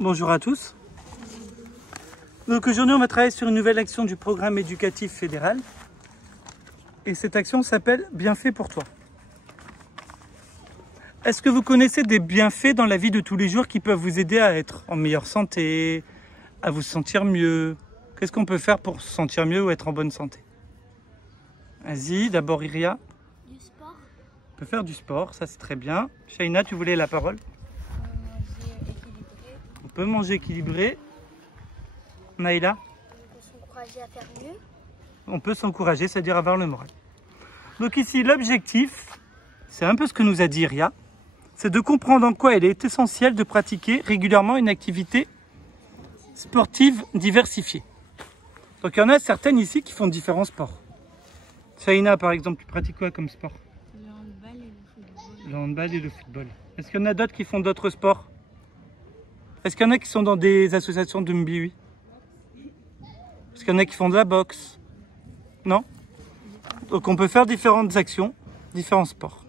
Bonjour à tous. Donc aujourd'hui on va travailler sur une nouvelle action du programme éducatif fédéral. Et cette action s'appelle Bienfaits pour toi. Est-ce que vous connaissez des bienfaits dans la vie de tous les jours qui peuvent vous aider à être en meilleure santé, à vous sentir mieux? Qu'est-ce qu'on peut faire pour se sentir mieux ou être en bonne santé? Vas-y, d'abord Iria. Du sport. On peut faire du sport, ça c'est très bien. Shaina, tu voulais la parole? Manger équilibré. On peut manger équilibré. Naïla? On peut s'encourager à faire mieux. On peut s'encourager, c'est-à-dire avoir le moral. Donc ici, l'objectif, c'est un peu ce que nous a dit Iria, c'est de comprendre en quoi il est essentiel de pratiquer régulièrement une activité sportive diversifiée. Donc il y en a certaines ici qui font différents sports. Shaina, par exemple, tu pratiques quoi comme sport? Le handball et le football. Le handball et le football. Est-ce qu'il y en a d'autres qui font d'autres sports? Est-ce qu'il y en a qui sont dans des associations de Mbiwi? Est-ce qu'il y en a qui font de la boxe? Non? Donc on peut faire différentes actions, différents sports.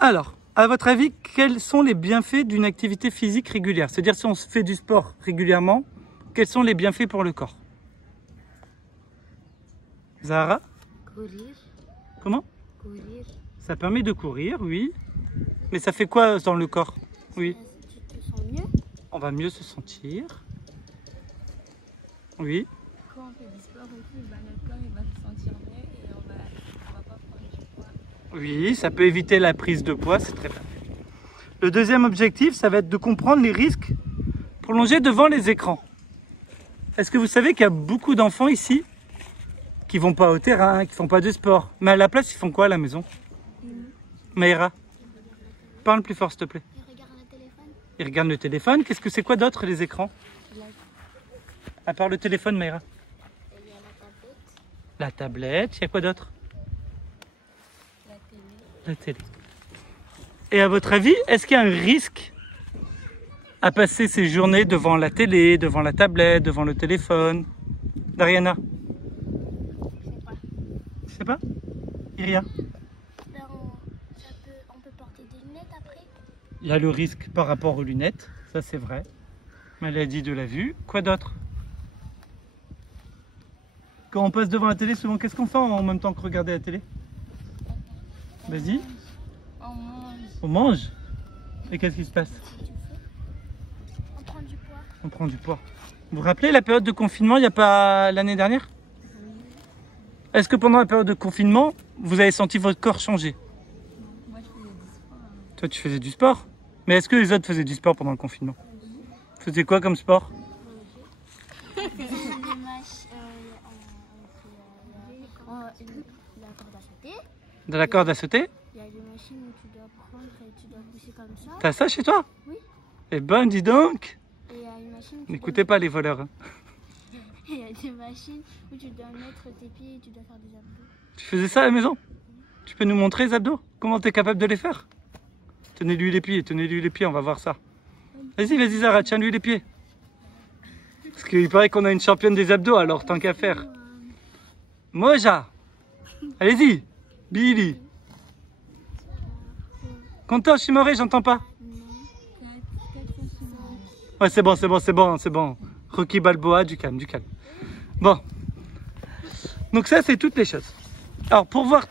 Alors, à votre avis, quels sont les bienfaits d'une activité physique régulière? C'est-à-dire si on fait du sport régulièrement, quels sont les bienfaits pour le corps? Zahara? Courir. Comment? Courir. Ça permet de courir, oui. Mais ça fait quoi dans le corps? Oui. Tu te sens mieux. On va mieux se sentir. Oui. Quand on fait du sport aussi, notre corps il va se sentir mieux et on va pas prendre du poids. Oui, ça peut éviter la prise de poids, c'est très bien. Le deuxième objectif, ça va être de comprendre les risques prolongés devant les écrans. Est-ce que vous savez qu'il y a beaucoup d'enfants ici qui vont pas au terrain, qui font pas de sport, mais à la place, ils font quoi à la maison? Maïra, parle plus fort s'il te plaît. Ils regardent le téléphone. Ils regardent le téléphone. Qu'est-ce que c'est quoi d'autre les écrans? À part le téléphone, Maïra. Il y a la tablette. La tablette, il y a quoi d'autre? La télé. La télé. Et à votre avis, est-ce qu'il y a un risque à passer ces journées devant la télé, devant la tablette, devant le téléphone? Dariana? Je sais pas. Je sais pas. Iria? Ben, on peut porter des lunettes après. Il y a le risque par rapport aux lunettes, ça c'est vrai. Maladie de la vue. Quoi d'autre? Quand on passe devant la télé, souvent, qu'est-ce qu'on fait en même temps que regarder la télé? Vas-y. On mange. On mange. Et qu'est-ce qui se passe? On prend du poids. On prend du poids. Vous vous rappelez la période de confinement, il n'y a pas l'année dernière? Est-ce que pendant la période de confinement, vous avez senti votre corps changer? Moi je faisais du sport. Toi, tu faisais du sport? Mais est-ce que les autres faisaient du sport pendant le confinement? Vous faisiez quoi comme sport? La corde à sauter. De la corde à sauter? Il y a des machines où tu dois prendre et tu dois pousser comme ça. T'as ça chez toi? Oui. Eh ben, dis donc! Et il y a une machine où tu N'écoutez pas les voleurs. Hein. il y a des machines où tu dois mettre tes pieds et tu dois faire des abdos. Tu faisais ça à la maison? Tu peux nous montrer les abdos? Comment tu es capable de les faire? Tenez-lui les pieds, on va voir ça. Vas-y Zara, tiens-lui les pieds. Parce qu'il paraît qu'on a une championne des abdos, alors tant qu'à faire. Moja! Allez-y! Billy! Content, Shimoré, j'entends pas. Ouais, c'est bon. Rocky Balboa, du calme. Bon. Donc ça, c'est toutes les choses. Alors, pour voir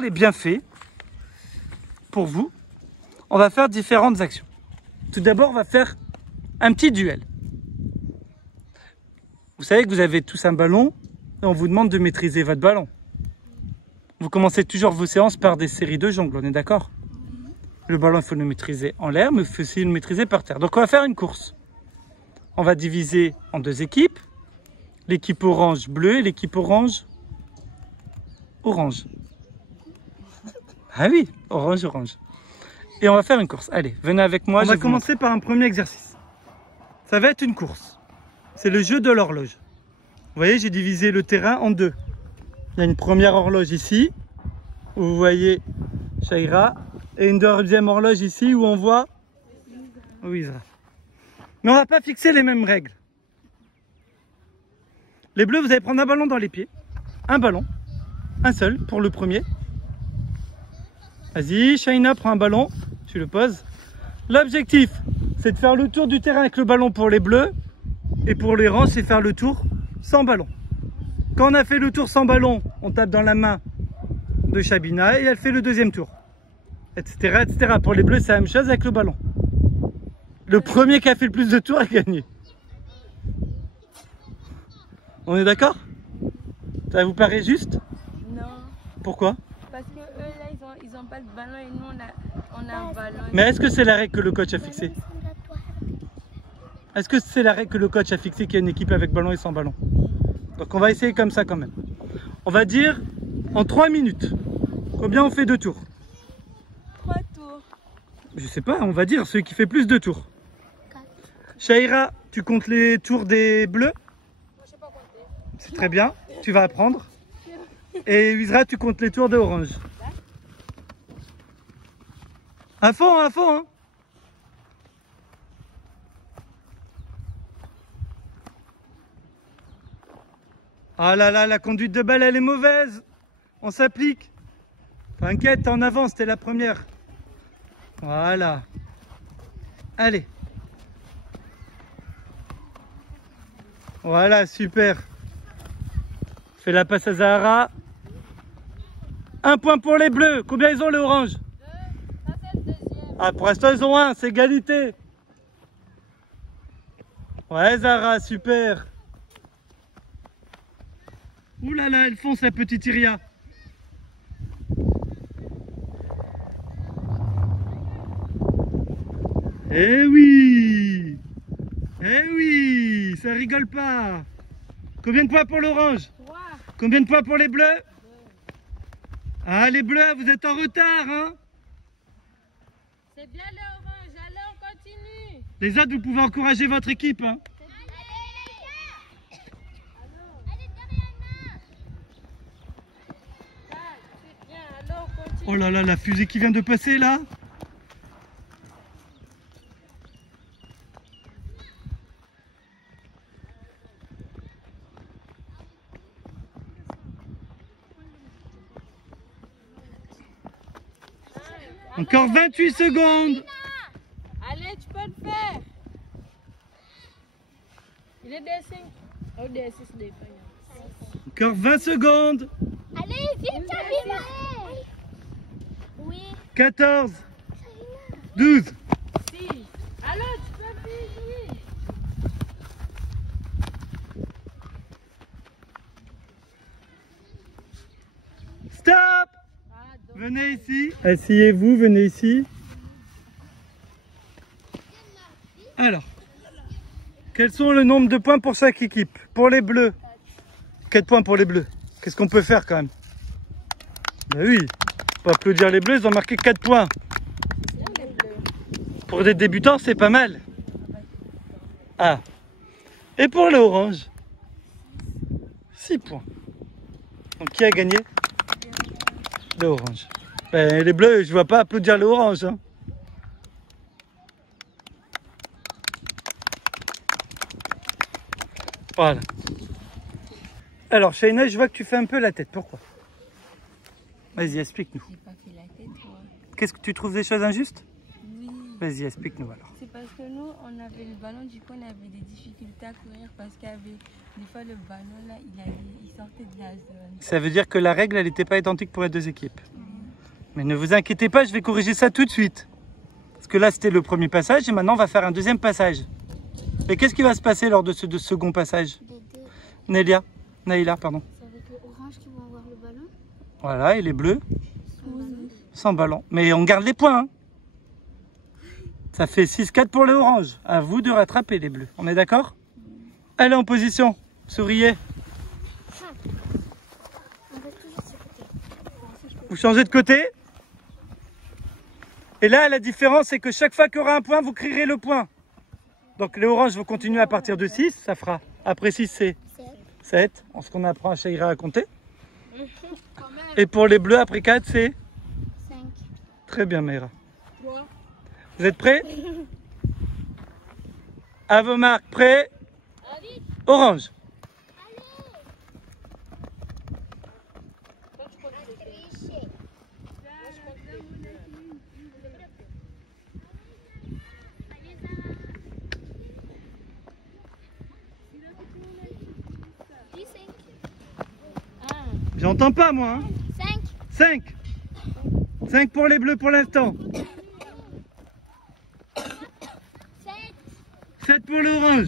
les bienfaits, pour vous, on va faire différentes actions. Tout d'abord, on va faire un petit duel. Vous savez que vous avez tous un ballon et on vous demande de maîtriser votre ballon. Vous commencez toujours vos séances par des séries de jongles, on est d'accord? Le ballon, il faut le maîtriser en l'air, mais il faut aussi le maîtriser par terre. Donc on va faire une course. On va diviser en deux équipes. L'équipe orange bleue et l'équipe orange. Ah oui, orange. Et on va faire une course. Allez, venez avec moi. On va commencer par un premier exercice. Ça va être une course. C'est le jeu de l'horloge. Vous voyez, j'ai divisé le terrain en deux. Il y a une première horloge ici, où vous voyez Shaira, et une deuxième horloge ici, où on voit Ouizra. Mais on ne va pas fixer les mêmes règles. Les bleus, vous allez prendre un ballon dans les pieds. Un ballon. Un seul pour le premier. Vas-y, Shaina, prends un ballon. Tu le poses. L'objectif, c'est de faire le tour du terrain avec le ballon pour les bleus. Et pour les oranges, c'est faire le tour sans ballon. Quand on a fait le tour sans ballon, on tape dans la main de Shabina et elle fait le deuxième tour. Etc. etc. Pour les bleus, c'est la même chose avec le ballon. Le premier qui a fait le plus de tours a gagné. On est d'accord? Ça vous paraît juste? Non. Pourquoi? Parce que eux là, ils ont pas de ballon et nous on a un ballon. Mais est-ce que c'est la règle que le coach a fixée? Est-ce que c'est la règle que le coach a fixée qu'il y a une équipe avec ballon et sans ballon? Donc on va essayer comme ça quand même. On va dire en 3 minutes. Combien on fait de tours? 3 tours. Je sais pas, on va dire celui qui fait plus de tours. Shaira, tu comptes les tours des bleus? Moi je sais pas compter. C'est très bien, tu vas apprendre. Et Wizra, tu comptes les tours de orange. À fond, hein. Ah là là, la conduite de balle, elle est mauvaise. On s'applique. T'inquiète, en avant, c'était la première. Voilà. Allez. Voilà, super. Fais la passe à Zahara. 1 point pour les bleus. Combien ils ont les oranges? 2. Ça c'est le deuxième. Ah, pour l'instant, ils ont 1. C'est égalité. Ouais, Zahara, super. Ouh là là, elle fonce la petite Iria. Eh oui! Eh oui! Ça rigole pas! Combien de points pour l'orange? 3. Combien de points pour les bleus? 2. Ah, les bleus, vous êtes en retard, hein? C'est bien les oranges, allez on continue. Les autres, vous pouvez encourager votre équipe, hein? Oh là là, la fusée qui vient de passer là. Encore 28 secondes. Allez, tu peux le faire. Il est D5. Oh, D6, D5. Encore 20 secondes. Allez, vite, Shabina. Oui. 14. 12. Si. Alors, tu peux finir. Stop. Venez ici. Asseyez-vous, venez ici. Alors, quels sont le nombre de points pour chaque équipe? Pour les bleus, 4 points pour les bleus. Qu'est-ce qu'on peut faire quand même? Ben oui, faut applaudir les bleus, ils ont marqué 4 points. Pour des débutants, c'est pas mal. Ah. Et pour les oranges, 6 points. Donc qui a gagné? Les oranges. Ben, les bleus, je vois pas applaudir les oranges. Hein. Voilà. Alors, Shaina, je vois que tu fais un peu la tête. Pourquoi? Vas-y, explique-nous. J'ai pas fait la tête, moi. Qu'est-ce que tu trouves des choses injustes? Oui. Vas-y, explique-nous alors. C'est parce que nous, on avait le ballon, du coup, on avait des difficultés à courir parce qu'il y avait des fois le ballon, là, il sortait de la zone. Ça veut dire que la règle, elle n'était pas identique pour les deux équipes. Mais ne vous inquiétez pas, je vais corriger ça tout de suite. Parce que là, c'était le premier passage et maintenant, on va faire un deuxième passage. Et qu'est-ce qui va se passer lors de ce second passage? Naïla, pardon. C'est avec les oranges qui vont avoir le ballon. Voilà, et les bleus? Sans ballon. Sans ballon. Mais on garde les points. Hein. Ça fait 6-4 pour les oranges. À vous de rattraper les bleus. On est d'accord? Allez en position. Souriez. On reste toujours sur le côté. Vous changez de côté. Et là, la différence, c'est que chaque fois qu'il y aura un point, vous crierez le point. Donc les oranges vont continuer à partir de 6. Ça fera. Après 6, c'est 7. Ce qu'on apprend à Shaira à compter. Et pour les bleus, après 4, c'est 5. Très bien, Meira. 3. Vous êtes prêts? À vos marques, prêts? Orange. J'entends pas moi. 5. 5 pour les bleus pour l'instant. 7 pour l'orange.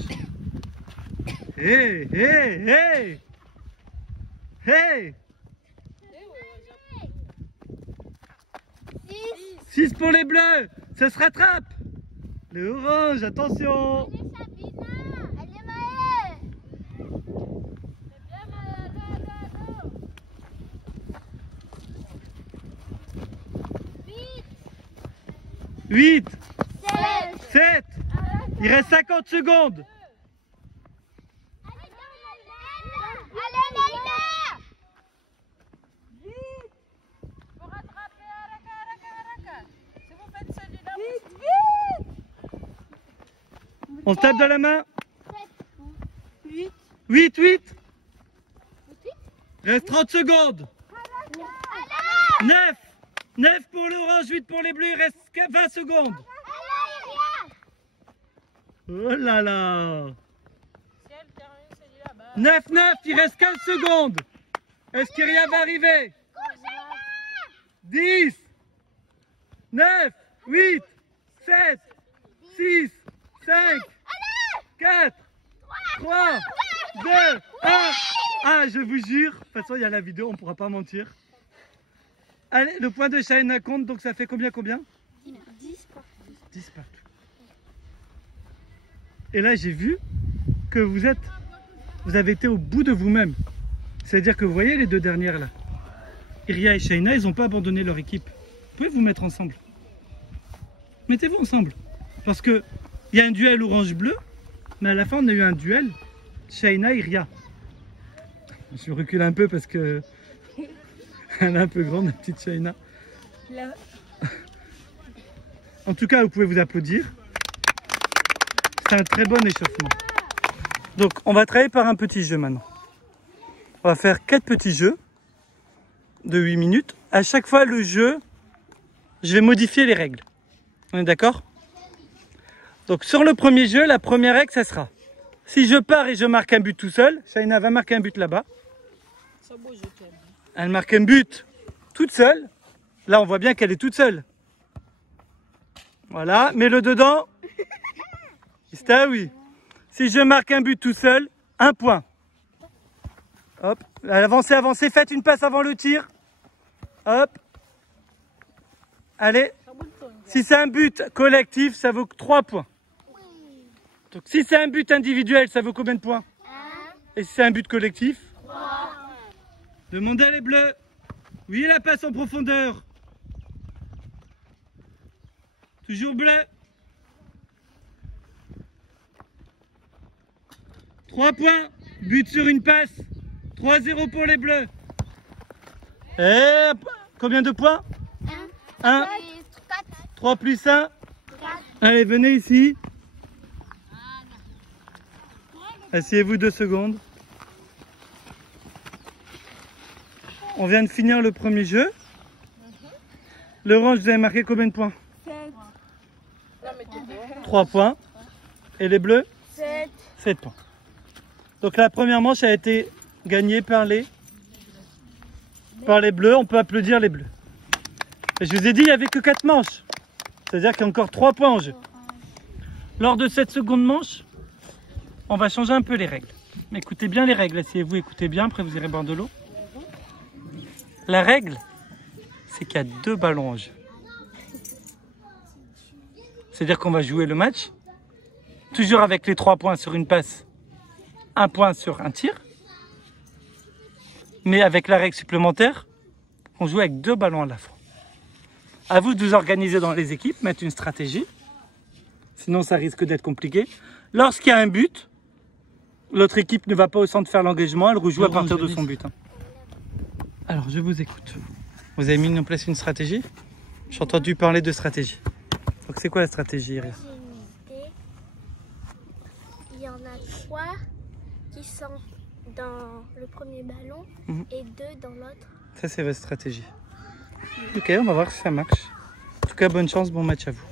Hey, hey, hey. Hey. 6 pour les bleus. Ça se rattrape. Les oranges, attention. Allez Maë. 8. 7. Il reste 50 secondes. Allez Naïna. Vite. Faut rattraper, araka. Si vous faites celui-là, vite. On se tape dans la main. 8. 8. Reste 30 secondes. 9 pour l'orange, 8 pour les bleus, il reste 20 secondes. Oh là là. 9, il reste 15 secondes. Est-ce qu'Iria va arriver? 10, 9, 8, 7, 6, 5, 4, 3, 2, 1. Ah, je vous jure, de toute façon, il y a la vidéo, on ne pourra pas mentir. Allez, le point de Shaina compte, donc ça fait combien? 10 partout. 10 partout. Et là, j'ai vu que vous avez été au bout de vous-même. C'est-à-dire que vous voyez les deux dernières là. Iria et Shaina, ils n'ont pas abandonné leur équipe. Vous pouvez vous mettre ensemble. Mettez-vous ensemble. Parce qu'il y a un duel orange-bleu, mais à la fin, on a eu un duel Shaina-Iria. Je recule un peu parce que elle est un peu grande, la petite Shaina. En tout cas, vous pouvez vous applaudir. C'est un très bon échauffement. Donc, on va travailler par un petit jeu maintenant. On va faire 4 petits jeux de 8 minutes. À chaque fois, le jeu, je vais modifier les règles. On est d'accord? Donc, sur le premier jeu, la première règle, ça sera: si je pars et je marque un but tout seul, Shaina va marquer un but là-bas. Elle marque un but toute seule. Là, on voit bien qu'elle est toute seule. Voilà, mets-le dedans. Ista, oui. Si je marque un but tout seul, 1 point. Hop, avancez, faites une passe avant le tir. Hop. Allez. Si c'est un but collectif, ça vaut 3 points. Donc si c'est un but individuel, ça vaut combien de points? 1. Et si c'est un but collectif? 3. Demandez à les bleus. Oui, la passe en profondeur. Toujours bleu. 3 points. But sur une passe. 3-0 pour les bleus. Et combien de points? 1. 3 plus 1. 4. Allez, venez ici. Asseyez-vous 2 secondes. On vient de finir le premier jeu. L'orange, vous avez marqué combien de points? 3 points. Et les bleus? 7 points. Donc la première manche a été gagnée par les bleus. On peut applaudir les bleus. Et je vous ai dit, il n'y avait que 4 manches. C'est-à-dire qu'il y a encore 3 points en jeu. Lors de cette seconde manche, on va changer un peu les règles. Mais écoutez bien les règles. Asseyez-vous, écoutez bien, après vous irez boire de l'eau. La règle, c'est qu'il y a 2 ballons en jeu. C'est-à-dire qu'on va jouer le match, toujours avec les 3 points sur une passe, 1 point sur un tir. Mais avec la règle supplémentaire, on joue avec 2 ballons à la fois. À vous de vous organiser dans les équipes, mettre une stratégie. Sinon, ça risque d'être compliqué. Lorsqu'il y a un but, l'autre équipe ne va pas au centre faire l'engagement, elle rejoue à partir de son but. Alors, je vous écoute. Vous avez mis en place une stratégie? J'ai entendu parler de stratégie. Donc, c'est quoi la stratégie, Iria? J'ai une idée. Il y en a 3 qui sont dans le premier ballon et 2 dans l'autre. Ça, c'est votre stratégie. Ok, on va voir si ça marche. En tout cas, bonne chance, bon match à vous.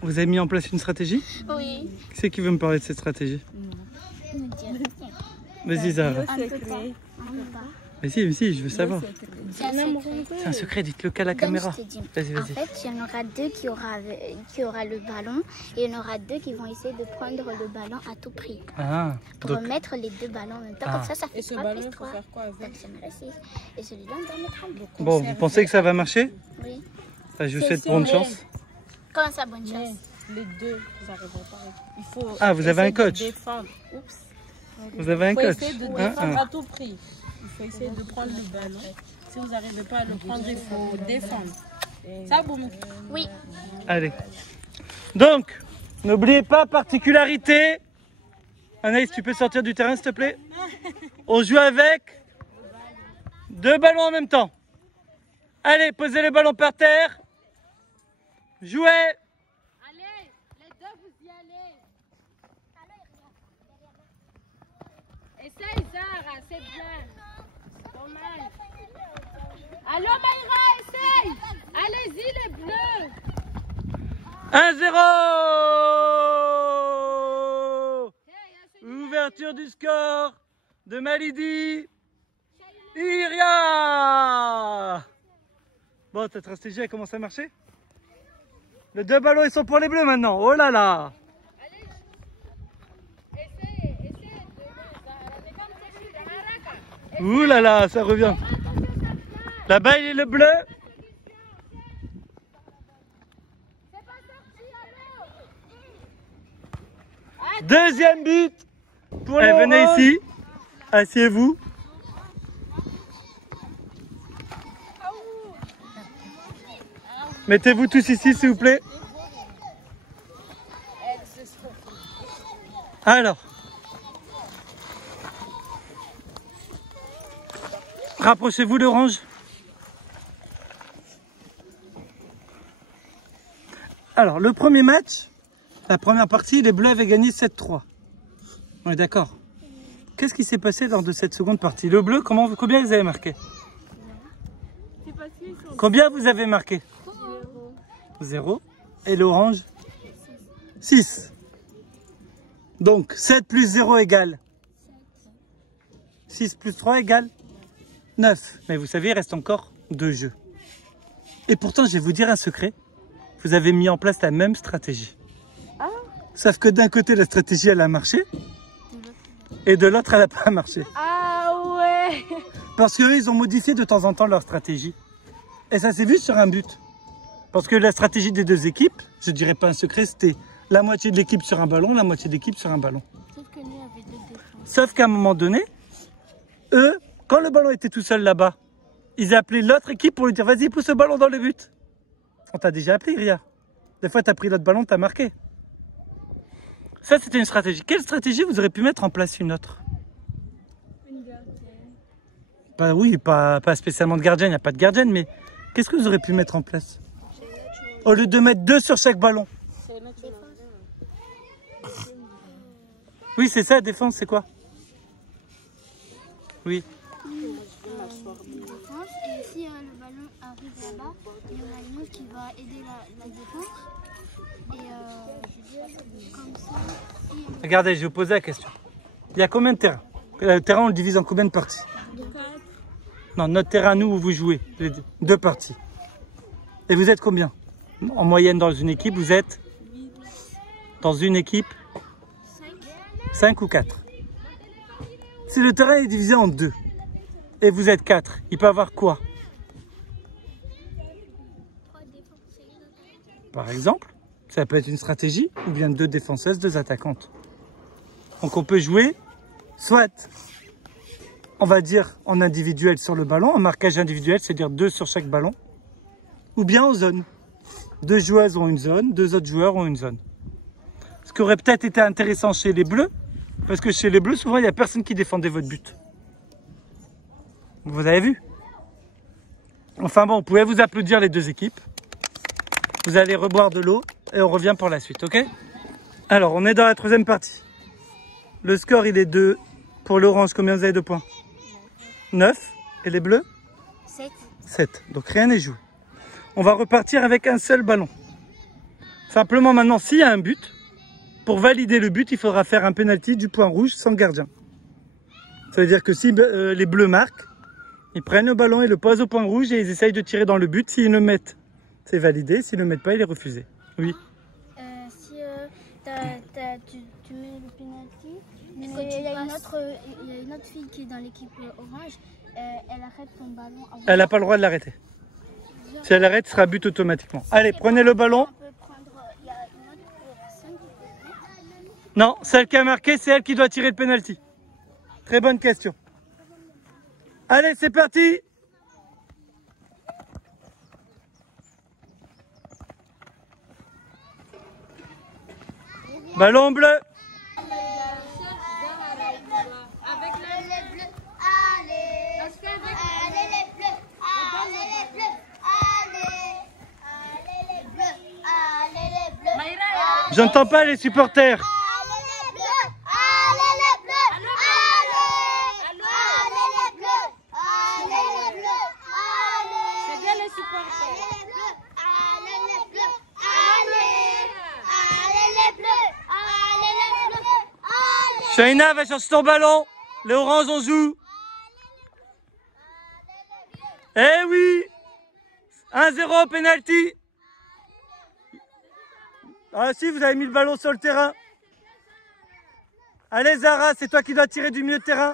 Vous avez mis en place une stratégie? Oui. Qui c'est qui veut me parler de cette stratégie? Vas-y, Zara. On ne peut pas. Mais si, je veux savoir. C'est un secret. C'est un secret, dites-le qu'à la caméra. Vas-y, En fait, il y en aura deux qui aura le ballon et il y en aura deux qui vont essayer de prendre le ballon à tout prix. Ah, pour remettre les deux ballons en même temps. Comme ça fait et ce ballon, il faut faire quoi avec? Et celui-là, on doit mettre un but. Bon, vous pensez que ça va marcher? Oui. Bah, je vous souhaite bonne chance. Comment ça, bonne chance? Les deux, ça n'arrivera pas. Il faut vous avez un coach. Défendre. Oups. Vous avez un coach. Il faut essayer de défendre à tout prix. Il faut essayer de prendre le ballon. Si vous n'arrivez pas à le prendre, il faut défendre. Ça, boum. Oui. Allez. Donc, n'oubliez pas, particularité. Anaïs, tu peux sortir du terrain, s'il te plaît? On joue avec 2 ballons en même temps. Allez, posez les ballons par terre. Jouez. Allez, les deux, vous y allez. Essaye, Zara, c'est bien. Dommage. Allô, Maïra, essaye. Allez-y, les bleus. 1-0. Ouverture du score de Malidi. Iria. Bon, ta stratégie a commencé à marcher? Les 2 ballons, ils sont pour les bleus maintenant. Oh là là. Ouh là là, ça revient. Là-bas, il est le bleu. Deuxième but. Venez ici. Asseyez-vous. Mettez-vous tous ici, s'il vous plaît. Alors. Rapprochez-vous l'orange. Alors, le premier match, la première partie, les Bleus avaient gagné 7-3. On est d'accord? Qu'est-ce qui s'est passé lors de cette seconde partie? Le bleu, combien vous avez marqué? Combien vous avez marqué? 0. Et l'orange? 6. Donc, 7 plus 0 égale 6 plus 3 égale 9. Mais vous savez, il reste encore 2 jeux. Et pourtant, je vais vous dire un secret. Vous avez mis en place la même stratégie. Sauf que d'un côté, la stratégie, elle a marché. Et de l'autre, elle n'a pas marché. Ah ouais. Parce qu'eux, ils ont modifié de temps en temps leur stratégie. Et ça s'est vu sur un but. Parce que la stratégie des deux équipes, je dirais pas un secret, c'était la moitié de l'équipe sur un ballon, la moitié de l'équipe sur un ballon. Sauf que nous, avait 2 défenses. Sauf qu'à un moment donné, eux, quand le ballon était tout seul là-bas, ils appelaient l'autre équipe pour lui dire « Vas-y, pousse le ballon dans le but ». On t'a déjà appelé, Ria. Des fois, tu as pris l'autre ballon, tu as marqué. Ça, c'était une stratégie. Quelle stratégie vous aurez pu mettre en place une autre? Une gardienne. Bah oui, pas spécialement de gardienne, il n'y a pas de gardienne, mais qu'est-ce que vous aurez pu mettre en place? Au lieu de mettre 2 sur chaque ballon. Oui, c'est ça, défense, c'est quoi? Oui. Défense, et si le ballon arrive là-bas, il y en a une autre qui va aider la défense. Et comme ça, Regardez, je vais vous poser la question. Il y a combien de terrains? Le terrain, on le divise en combien de parties? 4. Non, notre terrain, nous, où vous jouez, 2 parties. Et vous êtes combien? En moyenne, dans une équipe, vous êtes? Dans une équipe? 5 ou 4. Si le terrain est divisé en 2, et vous êtes 4, il peut y avoir quoi? 3 défenseurs. Par exemple, ça peut être une stratégie, ou bien 2 défenseuses, 2 attaquantes. Donc on peut jouer, soit, on va dire, en individuel sur le ballon, en marquage individuel, c'est-à-dire 2 sur chaque ballon, ou bien en zone. 2 joueuses ont une zone, 2 autres joueurs ont une zone. Ce qui aurait peut-être été intéressant chez les Bleus, parce que chez les Bleus, souvent, il n'y a personne qui défendait votre but. Vous avez vu? Enfin bon, vous pouvez vous applaudir les 2 équipes. Vous allez reboire de l'eau et on revient pour la suite, ok? Alors, on est dans la 3e partie. Le score, il est de... Pour l'orange, combien vous avez de points? 9. Et les bleus? 7. 7. Donc rien n'est joué. On va repartir avec un seul ballon. Simplement maintenant, s'il y a un but, pour valider le but, il faudra faire un penalty du point rouge sans gardien. Ça veut dire que si les bleus marquent, Ils prennent le ballon et le posent au point rouge et ils essayent de tirer dans le but. S'ils le mettent, c'est validé. S'ils ne le mettent pas, il est refusé. Oui. Si tu mets le penalty, mais il y a une autre fille qui est dans l'équipe orange, elle arrête ton ballon. Elle n'a pas le droit de l'arrêter. Si elle arrête, ce sera but automatiquement. Allez, prenez le ballon. Non, celle qui a marqué, c'est elle qui doit tirer le penalty. Très bonne question. Allez, c'est parti. Ballon bleu. J'entends pas les supporters. Shaina va chercher ton ballon. Les oranges, on joue. Eh oui. 1-0, penalty. Ah si, vous avez mis le ballon sur le terrain. Allez Zara, c'est toi qui dois tirer du milieu de terrain.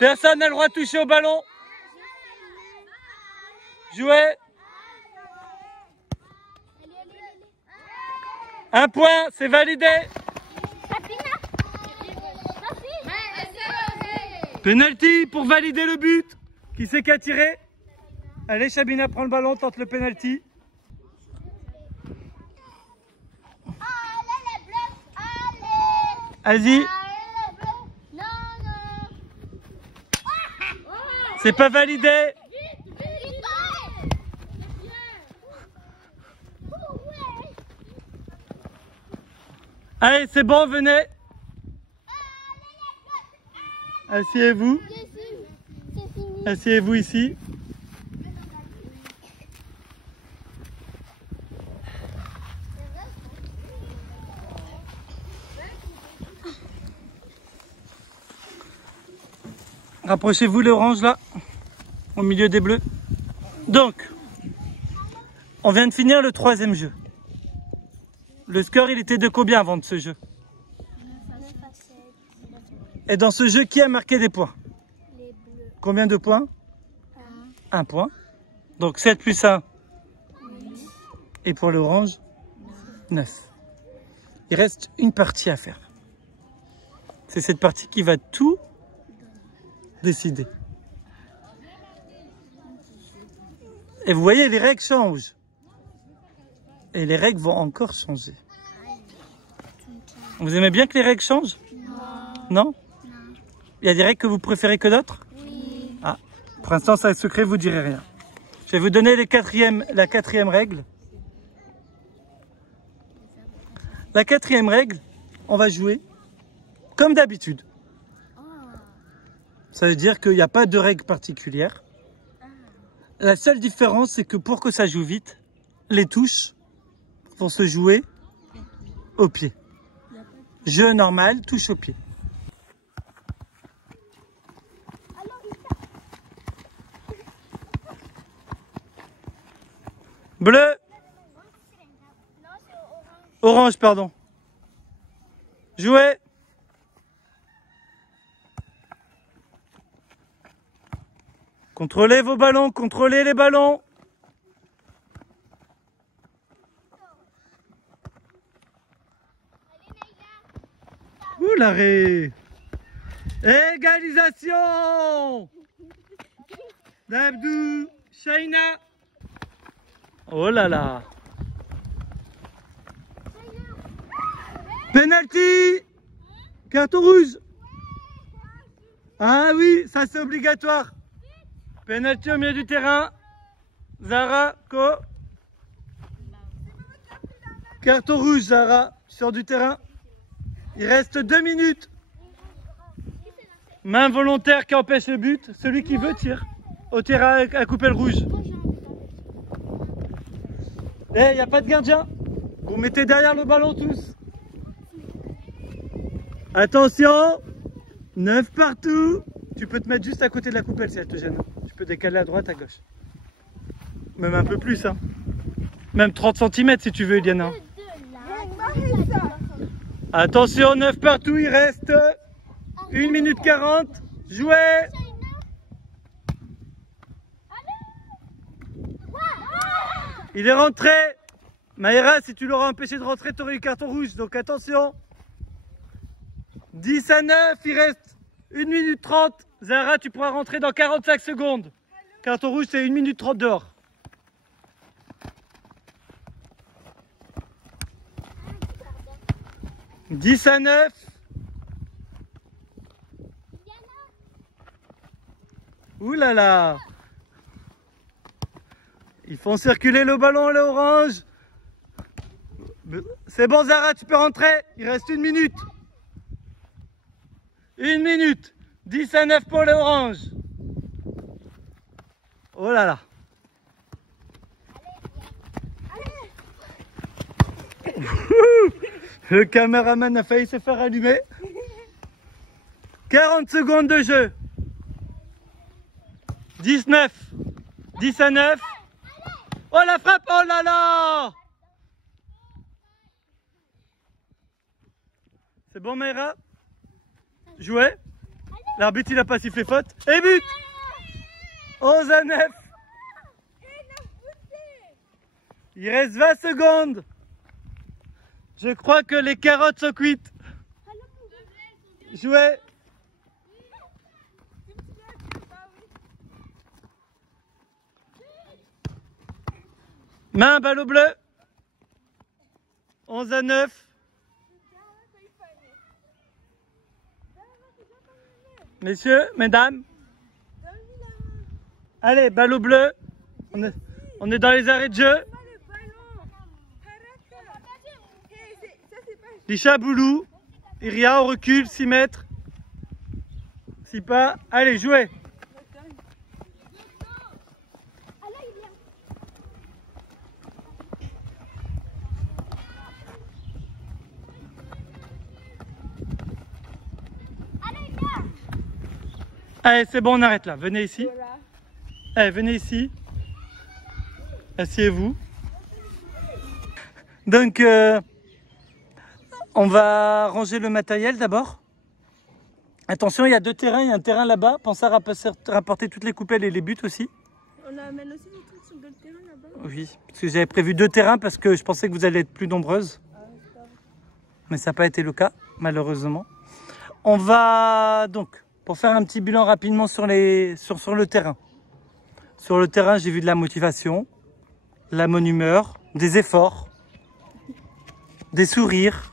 Personne n'a le droit de toucher au ballon. Jouez. Un point, c'est validé. Penalty pour valider le but. Qui c'est qui a tiré? Allez, Chabina prend le ballon, tente le penalty. Vas-y. C'est pas validé. Allez, c'est bon, venez. Asseyez-vous. Asseyez-vous ici. Rapprochez-vous l'orange là, au milieu des bleus. Donc, on vient de finir le troisième jeu. Le score, il était de combien avant de ce jeu? Et dans ce jeu, qui a marqué des points? Les bleus. Combien de points? Un point. Donc 7 plus 1. Et pour l'orange, 9. Il reste une partie à faire. C'est cette partie qui va tout décider. Et vous voyez, les règles changent. Et les règles vont encore changer. Vous aimez bien que les règles changent? Non? Il y a des règles que vous préférez que d'autres? Oui. Ah, pour l'instant, c'est un secret, vous ne direz rien. Je vais vous donner la quatrième règle. La quatrième règle, on va jouer comme d'habitude. Ça veut dire qu'il n'y a pas de règle particulière. La seule différence, c'est que pour que ça joue vite, les touches vont se jouer au pied. Jeu normal, touche au pied. Bleu. Orange, pardon. Jouez. Contrôlez vos ballons, contrôlez les ballons. Ouh, l'arrêt. Égalisation d'Abdou, Shaina. Oh là là. Penalty. Carton rouge. Ah oui, ça c'est obligatoire. Penalty au milieu du terrain. Zara, Ko. Carton rouge, Zara. Sort du terrain. Il reste 2 minutes. Main volontaire qui empêche le but. Celui qui veut tire. Au terrain à couper le rouge. Eh, il n'y a pas de gardien. Vous mettez derrière le ballon tous. Attention. 9 partout. Tu peux te mettre juste à côté de la coupelle si elle te gêne. Tu peux décaler à droite, à gauche. Même un peu plus, hein. Même 30 cm si tu veux, Diana. Attention, 9 partout, il reste 1 minute 40. Jouez. Il est rentré. Maïra, si tu l'auras empêché de rentrer, tu aurais eu carton rouge. Donc attention. 10 à 9, il reste 1 minute 30. Zara, tu pourras rentrer dans 45 secondes. Carton rouge, c'est 1 minute 30 dehors. « 10 à 9. » Ouh là là. Ils font circuler le ballon, l'orange. C'est bon Zara, tu peux rentrer. Il reste 1 minute. 1 minute. 10 à 9 pour l'orange. Oh là là. Le caméraman a failli se faire allumer. 40 secondes de jeu. 19. 10 à 9. Oh la frappe, oh là là. C'est bon Maïra? Jouez. L'arbitre il a pas sifflé faute. Et but. 11 à 9. Il reste 20 secondes. Je crois que les carottes sont cuites. Jouez. Main, ballon bleu. 11 à 9. Messieurs, mesdames. Allez, ballon bleu. On est dans les arrêts de jeu. Lisha, Boulou, Iria, on recule, 6 mètres. Si pas, allez, jouez. Allez, c'est bon, on arrête là. Venez ici. Allez, venez ici. Asseyez-vous. Donc, on va ranger le matériel d'abord. Attention, il y a 2 terrains. Il y a un terrain là-bas. Pensez à rapporter toutes les coupelles et les buts aussi. On amène aussi des trucs sur d'autres terrains là-bas. Oui, parce que j'avais prévu 2 terrains parce que je pensais que vous allez être plus nombreuses. Mais ça n'a pas été le cas, malheureusement. On va donc, pour faire un petit bilan rapidement sur le terrain. Sur le terrain, j'ai vu de la motivation, de la bonne humeur, des efforts, des sourires.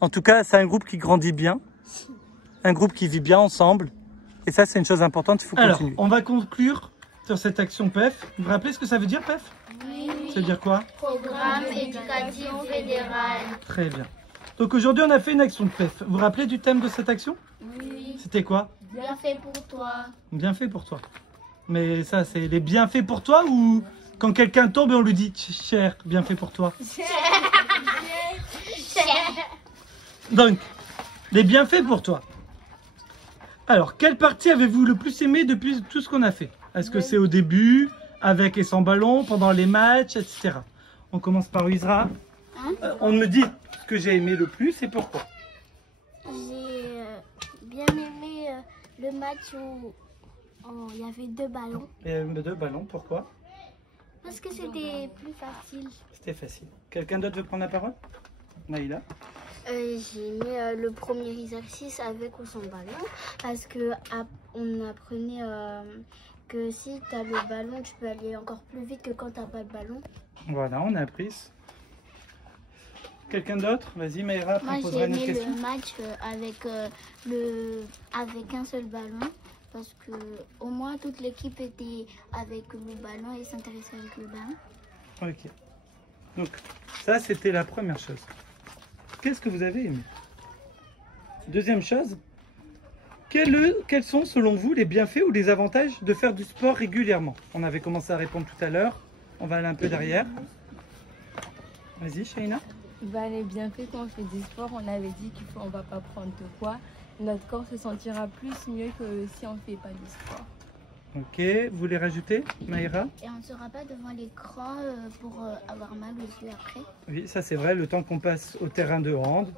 En tout cas, c'est un groupe qui grandit bien, un groupe qui vit bien ensemble. Et ça, c'est une chose importante, il faut continuer. Alors, on va conclure sur cette action PEF. Vous vous rappelez ce que ça veut dire, PEF? Oui. Ça veut dire quoi? Programme éducatif fédéral. Très bien. Donc aujourd'hui, on a fait une action de PEF. Vous vous rappelez du thème de cette action? Oui. C'était quoi? Bien fait pour toi. Bien fait pour toi. Mais ça, c'est les bienfaits pour toi ou quand quelqu'un tombe et on lui dit cher, bien fait pour toi? Donc, les bienfaits pour toi. Alors, quelle partie avez-vous le plus aimé depuis tout ce qu'on a fait? Est-ce que c'est au début, avec et sans ballon, pendant les matchs, etc. On commence par Isra. On me dit ce que j'ai aimé le plus et pourquoi. J'ai bien aimé le match où il y avait 2 ballons. Et 2 ballons, pourquoi? Parce que c'était plus facile. C'était facile. Quelqu'un d'autre veut prendre la parole? Naïla? J'ai aimé le premier exercice avec ou sans ballon parce que on apprenait que si tu as le ballon, tu peux aller encore plus vite que quand tu n'as pas le ballon. Voilà, on a appris. Quelqu'un d'autre? Vas-y, Maïra, après moi, on posera une autre question. Moi, j'ai aimé le match avec un seul ballon parce que au moins toute l'équipe était avec le ballon et s'intéressait avec le ballon. Ok. Donc, ça, c'était la première chose. Qu'est-ce que vous avez aimé? Deuxième chose, quels sont selon vous les bienfaits ou les avantages de faire du sport régulièrement? On avait commencé à répondre tout à l'heure. On va aller un peu derrière. Vas-y, Shaina. Les bienfaits quand on fait du sport, on avait dit qu'on ne va pas prendre de poids notre corps se sentira plus mieux que si on ne fait pas de sport. Ok, vous voulez rajouter, Maïra? Et on ne sera pas devant l'écran pour avoir mal aux yeux après. Oui, ça c'est vrai, le temps qu'on passe au terrain de hand,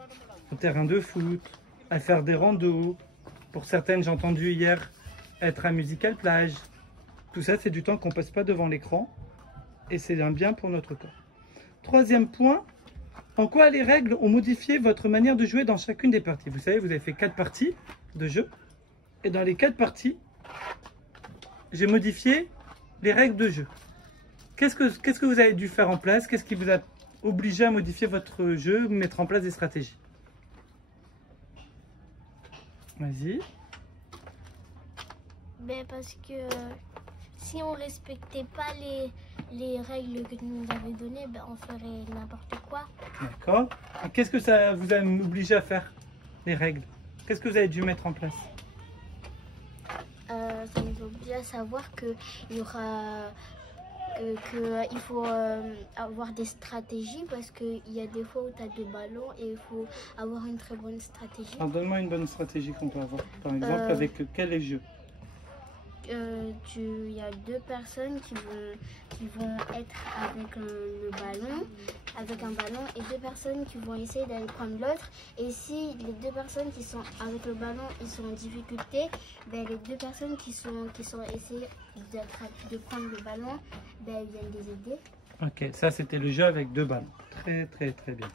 au terrain de foot, à faire des randos. Pour certaines, j'ai entendu hier, être à musical plage. Tout ça, c'est du temps qu'on passe pas devant l'écran et c'est un bien pour notre corps. Troisième point, en quoi les règles ont modifié votre manière de jouer dans chacune des parties? Vous savez, vous avez fait 4 parties de jeu et dans les 4 parties, j'ai modifié les règles de jeu. Qu'est-ce que vous avez dû faire en place? Qu'est-ce qui vous a obligé à modifier votre jeu, mettre en place des stratégies? Vas-y. Ben parce que si on respectait pas les règles que tu nous avais données, ben on ferait n'importe quoi. D'accord. Qu'est-ce que ça vous a obligé à faire, les règles? Qu'est-ce que vous avez dû mettre en place? Ça nous oblige à savoir qu'il y aura il faut avoir des stratégies parce qu'il y a des fois où tu as 2 ballons et il faut avoir une très bonne stratégie. Alors donne-moi une bonne stratégie qu'on peut avoir. Par exemple, avec quel jeu? Il y a 2 personnes qui vont être avec le ballon, avec un ballon, et 2 personnes qui vont essayer d'aller prendre l'autre. Et si les 2 personnes qui sont avec le ballon, ils sont en difficulté, ben les 2 personnes qui sont essayées de prendre le ballon, ben elles viennent les aider. Ok, ça c'était le jeu avec 2 ballons. Très très très bien.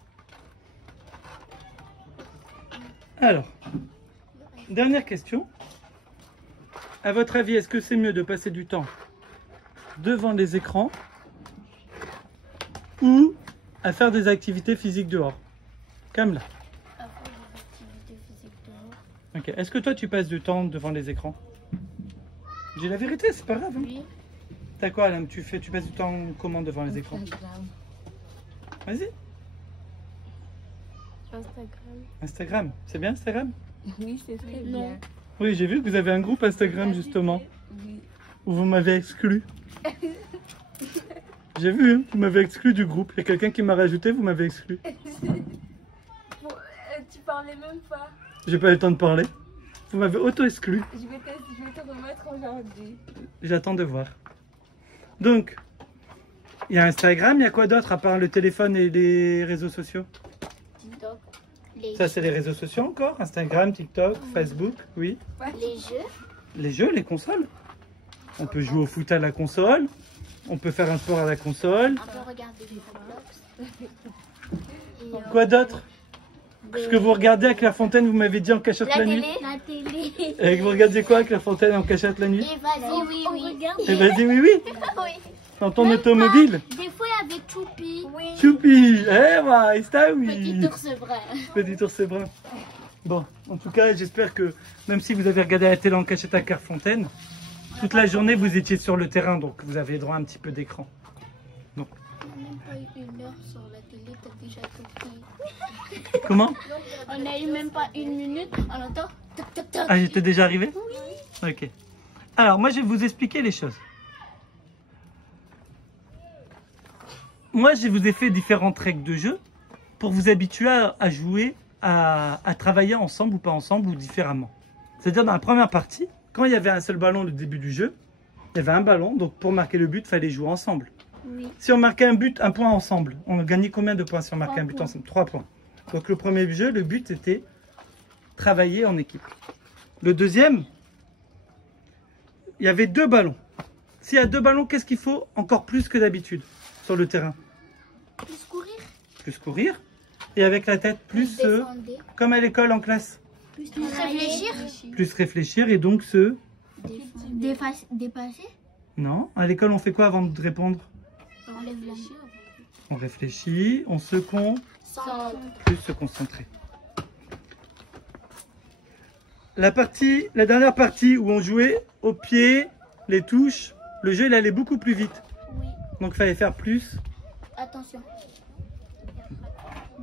Alors, dernière question. À votre avis, est-ce que c'est mieux de passer du temps devant les écrans ou à faire des activités physiques dehors? Comme là. À faire des activités physiques dehors. Ok. Est-ce que toi tu passes du temps devant les écrans? Dis la vérité, c'est pas grave. Hein. Oui. T'as quoi, Alain? Tu passes du temps comment devant les écrans? Vas-y. Instagram. Instagram. C'est bien Instagram? Oui, c'est très Non. bien. Oui, j'ai vu que vous avez un groupe Instagram justement. Oui. Où vous m'avez exclu. J'ai vu, hein, vous m'avez exclu du groupe. Il y a quelqu'un qui m'a rajouté, vous m'avez exclu. Bon, tu parlais même pas. J'ai pas eu le temps de parler. Vous m'avez auto-exclu. Je vais te remettre aujourd'hui. J'attends de voir. Donc, il y a Instagram, il y a quoi d'autre à part le téléphone et les réseaux sociaux? TikTok. Ça, c'est les réseaux sociaux encore? Instagram, TikTok, Facebook, oui. Les jeux. Les jeux, les consoles. On peut jouer au foot à la console. On peut faire un sport à la console. On peut regarder des Roblox. Quoi d'autre? Ce que vous regardez à Clairefontaine, vous m'avez dit en cachette la nuit. La télé. Et vous regardez quoi à Clairefontaine en cachette la nuit? Et vas-y, oui, oui. Et vas-y, oui, oui. Oui. Dans ton automobile. Des fois, il y avait Choupi. Oui. Choupi, eh ouais, ça oui. Petit ours brun. Petit ours brun. Bon, en tout cas, j'espère que même si vous avez regardé la télé en cachette à Clairefontaine, toute la journée vous étiez sur le terrain, donc vous avez droit à un petit peu d'écran. Donc. On n'a même pas eu 1 heure sur la télé, t'as déjà tout pris. Comment? On n'a eu même pas 1 minute, on entend toc toc toc. Ah, j'étais déjà arrivé? Oui. Ok. Alors, moi, je vais vous expliquer les choses. Moi, je vous ai fait différentes règles de jeu pour vous habituer à jouer, à travailler ensemble ou pas ensemble ou différemment. C'est-à-dire, dans la première partie, quand il y avait un seul ballon au début du jeu, il y avait un ballon, donc pour marquer le but, il fallait jouer ensemble. Oui. Si on marquait un point ensemble, on gagnait combien de points si on marquait un but ensemble? 3 points. Donc le premier jeu, le but était travailler en équipe. Le deuxième, il y avait 2 ballons. S'il y a 2 ballons, qu'est-ce qu'il faut encore plus que d'habitude sur le terrain? Plus courir. Plus courir. Et avec la tête, plus comme à l'école en classe. Plus réfléchir. Plus réfléchir et donc se... Dépasser. Non. À l'école, on fait quoi avant de répondre? On lève la main. On réfléchit, on se plus se concentrer. La dernière partie où on jouait au pied, les touches, le jeu il allait beaucoup plus vite. Oui. Donc il fallait faire plus. Attention.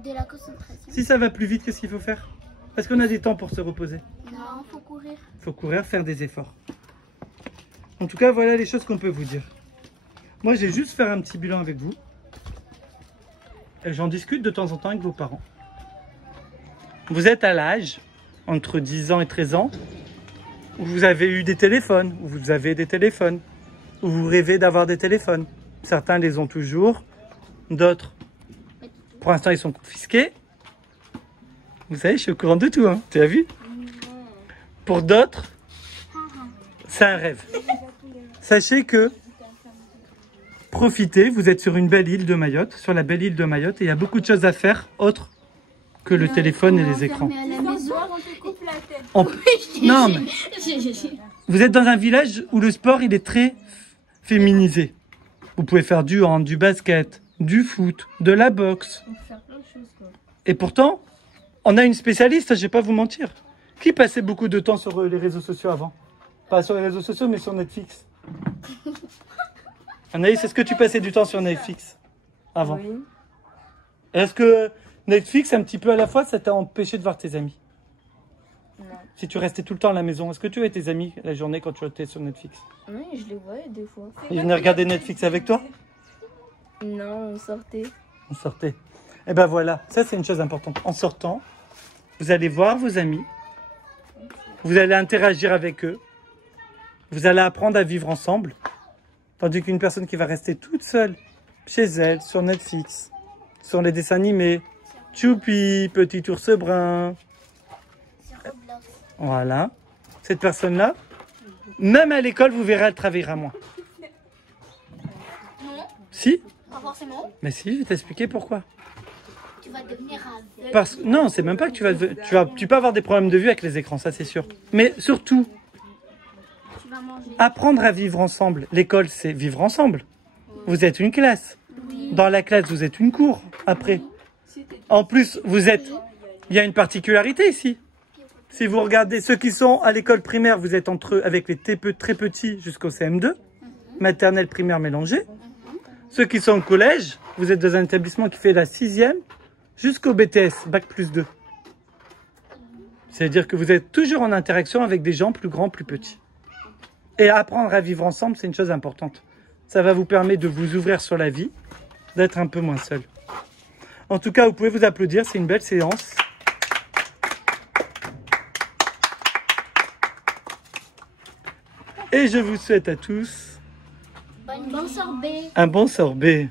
De la concentration. Si ça va plus vite, qu'est-ce qu'il faut faire? Parce qu'on a des temps pour se reposer. Non, faut courir. Il faut courir, faire des efforts. En tout cas, voilà les choses qu'on peut vous dire. Moi, j'ai juste faire un petit bilan avec vous. Et j'en discute de temps en temps avec vos parents. Vous êtes à l'âge entre 10 ans et 13 ans, où vous avez eu des téléphones, où vous avez des téléphones, où vous rêvez d'avoir des téléphones. Certains les ont toujours, d'autres, pour l'instant, ils sont confisqués. Vous savez, je suis au courant de tout, hein. Tu as vu? Pour d'autres, c'est un rêve. Sachez que, profitez, vous êtes sur une belle île de Mayotte, sur la belle île de Mayotte, et il y a beaucoup de choses à faire, autres que le téléphone et les écrans. Non, mais vous êtes dans un village où le sport, il est très féminisé. Vous pouvez faire du hand, du basket, du foot, de la boxe. Et pourtant, on a une spécialiste, je ne vais pas vous mentir, qui passait beaucoup de temps sur les réseaux sociaux avant. Pas sur les réseaux sociaux, mais sur Netflix. Anaïs, est-ce que tu passais du temps sur Netflix avant? Oui. Est-ce que Netflix, un petit peu à la fois, ça t'a empêché de voir tes amis? Non. Si tu restais tout le temps à la maison, est-ce que tu voyais tes amis la journée quand tu étais sur Netflix? Oui, je les voyais des fois. Ils venaient regarder Netflix avec toi? Non, on sortait. On sortait. Et ben voilà, ça c'est une chose importante. En sortant, vous allez voir vos amis, vous allez interagir avec eux, vous allez apprendre à vivre ensemble, tandis qu'une personne qui va rester toute seule chez elle, sur Netflix, sur les dessins animés, Choupi, Petit ours brun, voilà, cette personne-là, même à l'école, vous verrez, elle travaillera moins. Non, Si? pas forcément. Mais si, je vais t'expliquer pourquoi. Tu vas devenir aveugle. Parce non, c'est même pas que tu peux avoir des problèmes de vue avec les écrans, ça c'est sûr. Mais surtout, Tu vas manger. apprendre à vivre ensemble. L'école, c'est vivre ensemble. Vous êtes une classe. Dans la classe, vous êtes une cour après. En plus, vous êtes... Il y a une particularité ici. Si vous regardez ceux qui sont à l'école primaire, vous êtes entre eux avec les très petits jusqu'au CM2, maternelle, primaire mélangée. Ceux qui sont au collège, vous êtes dans un établissement qui fait la 6e jusqu'au BTS, Bac plus 2. C'est-à-dire que vous êtes toujours en interaction avec des gens plus grands, plus petits. Et apprendre à vivre ensemble, c'est une chose importante. Ça va vous permettre de vous ouvrir sur la vie, d'être un peu moins seul. En tout cas, vous pouvez vous applaudir, c'est une belle séance. Et je vous souhaite à tous Bon sorbet. un bon sorbet.